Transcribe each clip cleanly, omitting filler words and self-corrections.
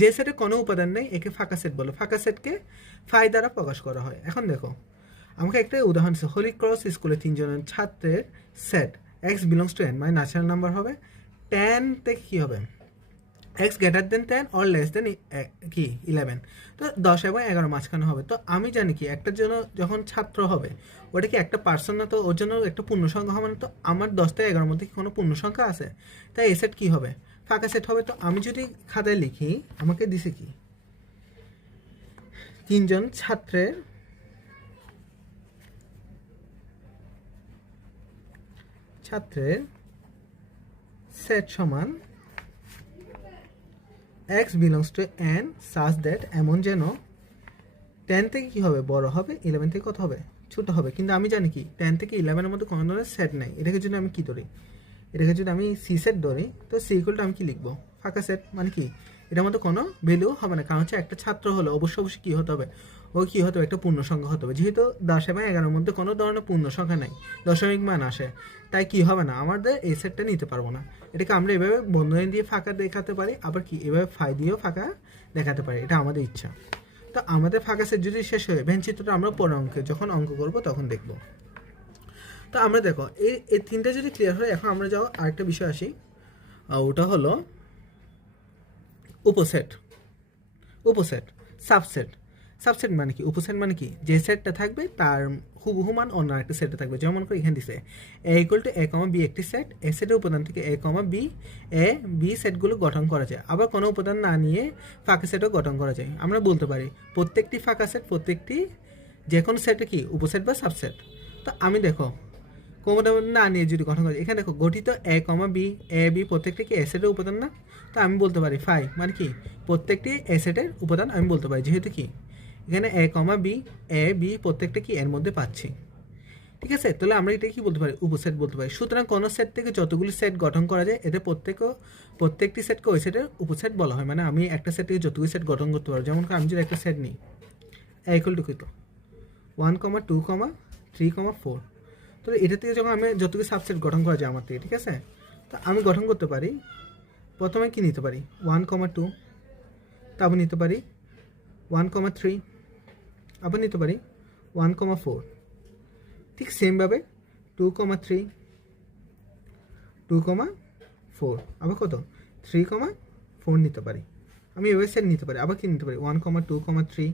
যে সেটে কোনো উপাদান নেই একে ফাঁকা সেট বলে। ফাঁকা সেটকে ফাই দ্বারা প্রকাশ করা হয়। এখন দেখো আমাকে একটা উদাহরণ দিচ্ছে, হোলি ক্রস স্কুলে 3 জনের ছাত্রের set x belongs to N, মানে ন্যাচারাল নাম্বার হবে। 10 থেকে কী হবে, x greater than 10 or less than কি 11, তো 10 এবং 11 মাঝখানে হবে। তো আমি জানি কি একটার জন্য যখন ছাত্র হবে ওটা কি একটা পার্সন না, তো ওর জন্য একটা পূর্ণ সংখ্যা হবে না। তো আমার 10 থেকে 11 মধ্যে কি কোনো পূর্ণ সংখ্যা আছে? তাই এই সেট কী হবে, ফাঁকা সেট হবে। তো আমি যদি খাতায় লিখি, আমাকে দিছে কি 3 জন ছাত্রের সেট সমান x belongs to N such that, এমন যেন 10 থেকে কী হবে, বড় হবে, 11 থেকে কত হবে, ছোটো হবে। কিন্তু আমি জানি কি 10 থেকে 11-এর মধ্যে কোনো ধরনের সেট নেই। এটাকে যদি আমি কী ধরি, এটাকে যদি আমি সি সেট ধরি, তো সি ইকুয়ালটা আমি কী লিখবো, ফাঁকা সেট। মানে কি এটার মধ্যে কোনো ভ্যালু হবে না, কারণ হচ্ছে একটা ছাত্র হলে অবশ্যই কী হতে হবে, ও কী হতে হবে, একটা পূর্ণ সংখ্যা হতে হবে। যেহেতু 10 এবং 11-এর মধ্যে কোনো ধরনের পূর্ণ সংখ্যা নেই, দশমিক মান আসে, তাই কি হবে না, আমাদের এই সেটটা নিতে পারবো না। এটাকে আমরা এভাবে বন্ধনী দিয়ে ফাঁকা দেখাতে পারি, আবার কি এভাবে ফাই দিয়েও ফাঁকা দেখাতে পারি, এটা আমাদের ইচ্ছা। তো আমাদের ফাঁকা সেট যদি শেষ হয়, ভেন চিত্রটা আমরা পরের অঙ্কে যখন অঙ্ক করবো তখন দেখব। তো আমরা দেখো এই তিনটা যদি ক্লিয়ার হয়, এখন আমরা যাও আরেকটা বিষয় আসি, ওটা হলো উপসেট। উপসেট, সাবসেট। সাবসেট মানে কি, উপসেট মানে কি, যে সেটটা থাকবে তার হুবহু মান অন্য একটা সেটে থাকবে। যেমন করে এখানে দিছে A equal to A comma B একটি সেট, এ সেটের উপাদান থেকে এ কমা বি, এ বি সেটগুলো গঠন করা যায়। আবার কোনো উপাদান না নিয়ে ফাঁকা সেটও গঠন করা যায়। আমরা বলতে পারি প্রত্যেকটি ফাঁকা সেট, প্রত্যেকটি যে কোনো সেটে কি উপসেট বা সাবসেট। তো আমি দেখো কোনো না নিয়ে যদি গঠন করি, এখানে দেখো গঠিত এ কমা বি, এ বি প্রত্যেকটি কি এ সেটের উপাদান না? তো আমি বলতে পারি ফাই মানে কি প্রত্যেকটি এ সেটের উপাদান আমি বলতে পারি, যেহেতু কি এখানে এ কমা বি, এ বি প্রত্যেকটা কি এর মধ্যে পাচ্ছি। ঠিক আছে, তাহলে আমরা এটা কি বলতে পারি, উপসেট বলতে পারি। সুতরাং কোনো সেট থেকে যতগুলি সেট গঠন করা যায়, এতে প্রত্যেকটি সেটকে ওই সেটের উপসেট বলা হয়। মানে আমি একটা সেট থেকে যতগুলি সেট গঠন করতে পারবো। যেমন আমি যদি একটা সেট নিই এ ইকুয়াল টু কত 1, 2, 3, 4, তো এটা থেকে যখন আমি যতগুলো সাবসেট গঠন করা যায় আমার থেকে, ঠিক আছে, তো আমি গঠন করতে পারি প্রথমে কি নিতে পারি 1, 2, তারপর নিতে পারি 1, 3, আবার নিতে পারি 1, 4, ঠিক সেমভাবে 2, 3, 2, 4, আবার কত 3, 4 নিতে পারি। আমি এভাবে সেট নিতে পারি। আবার কি নিতে পারি 1, 2, 3,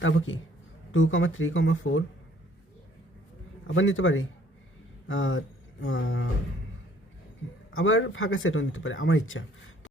তারপর কি 2, 3, 4, আবার নিতে পারি আবার ফাঁকা সেটও নিতে পারি আমার ইচ্ছা।